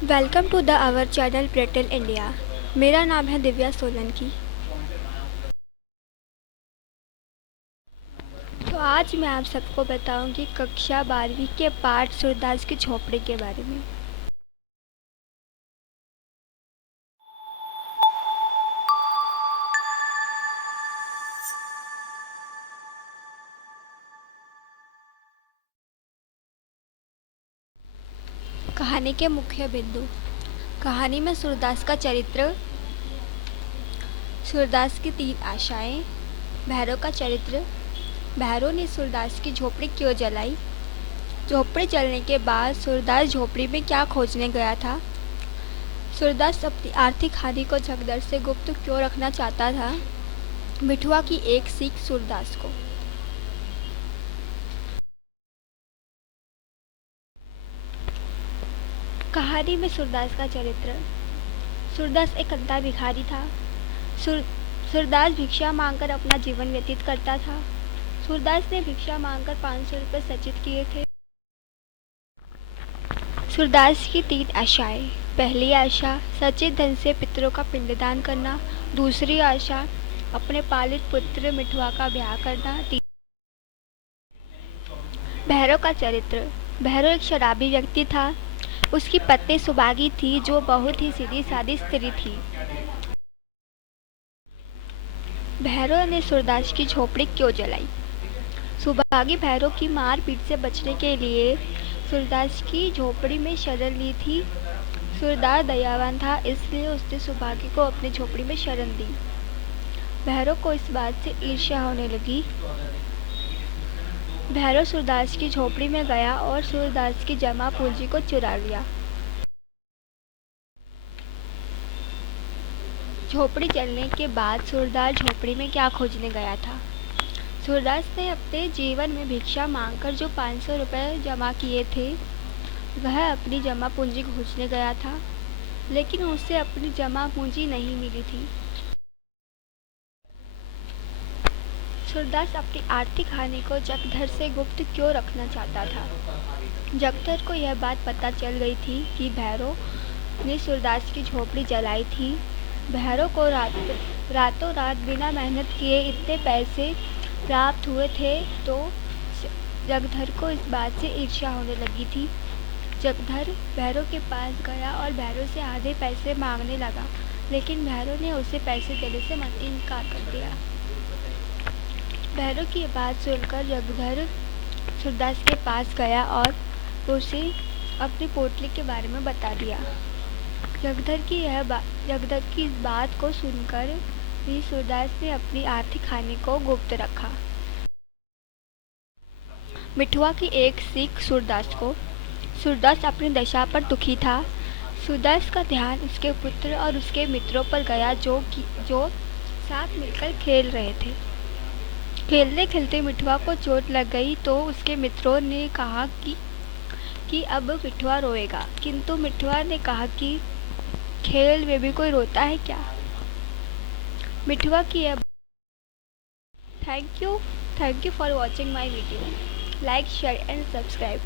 Welcome to the our channel प्रेटल India. मेरा नाम है दिव्या सोलंकी। तो आज मैं आप सबको बताऊंगी कक्षा 12वीं के पाठ सूरदास की झोपड़ी के बारे में। कहानी के मुख्य बिंदु। कहानी में सूरदास का चरित्र, सूरदास की 3 आशाएं, भैरव का चरित्र, भैरव ने सूरदास की झोपड़ी क्यों जलाई, झोपड़ी जलने के बाद सूरदास झोपड़ी में क्या खोजने गया था, सूरदास अपनी आर्थिक हानि को जगदर से गुप्त क्यों रखना चाहता था, मिठुआ की एक सीख सूरदास को। कहानी में सूरदास का चरित्र। सूरदास एक अंधा भिखारी था। सूरदास भिक्षा मांगकर अपना जीवन व्यतीत करता था। सूरदास ने भिक्षा मांगकर 500 रुपये सचित किए थे। सूरदास की 3 आशाएं। पहली आशा सचित धन से पितरों का पिंडदान करना। दूसरी आशा अपने पालित पुत्र मिठुआ का ब्याह करना। भैरव का चरित्र। भैरव एक शराबी व्यक्ति था। उसकी पत्नी सुभागी थी जो बहुत ही सीधी सादी स्त्री थी। भैरव ने सूरदास की झोपड़ी क्यों जलाई। सुभागी भैरव की मार पीट से बचने के लिए सूरदास की झोपड़ी में शरण ली थी। सूरदास दयावान था, इसलिए उसने सुभागी को अपनी झोपड़ी में शरण दी। भैरव को इस बात से ईर्ष्या होने लगी। भैरव सूरदास की झोपड़ी में गया और सूरदास की जमा पूंजी को चुरा लिया। झोपड़ी जलने के बाद सूरदास झोपड़ी में क्या खोजने गया था। सूरदास ने अपने जीवन में भिक्षा मांगकर जो 500 रुपये जमा किए थे, वह अपनी जमा पूंजी खोजने गया था, लेकिन उसे अपनी जमा पूंजी नहीं मिली थी। सूरदास अपनी आर्थिक हानि को जगधर से गुप्त क्यों रखना चाहता था। जगधर को यह बात पता चल गई थी कि भैरव ने सूरदास की झोपड़ी जलाई थी। भैरव को रातों रात बिना मेहनत किए इतने पैसे प्राप्त हुए थे, तो जगधर को इस बात से ईर्ष्या होने लगी थी। जगधर भैरव के पास गया और भैरव से आधे पैसे मांगने लगा, लेकिन भैरव ने उसे पैसे देने से इनकार कर दिया। भैरव की बात सुनकर जगधर सूरदास के पास गया और उसे अपनी पोटली के बारे में बता दिया। जगधर की इस बात को सुनकर भी सूरदास ने अपनी आर्थिक हानि को गुप्त रखा। मिठुआ की एक सीख सूरदास को। सूरदास अपनी दशा पर दुखी था। सूरदास का ध्यान उसके पुत्र और उसके मित्रों पर गया जो साथ मिलकर खेल रहे थे। खेलते खेलते मिठुआ को चोट लग गई तो उसके मित्रों ने कहा कि अब मिठुआ रोएगा, किंतु मिठुआ ने कहा कि खेल में भी कोई रोता है क्या। मिठुआ की thank you for watching my video. Like, share and subscribe.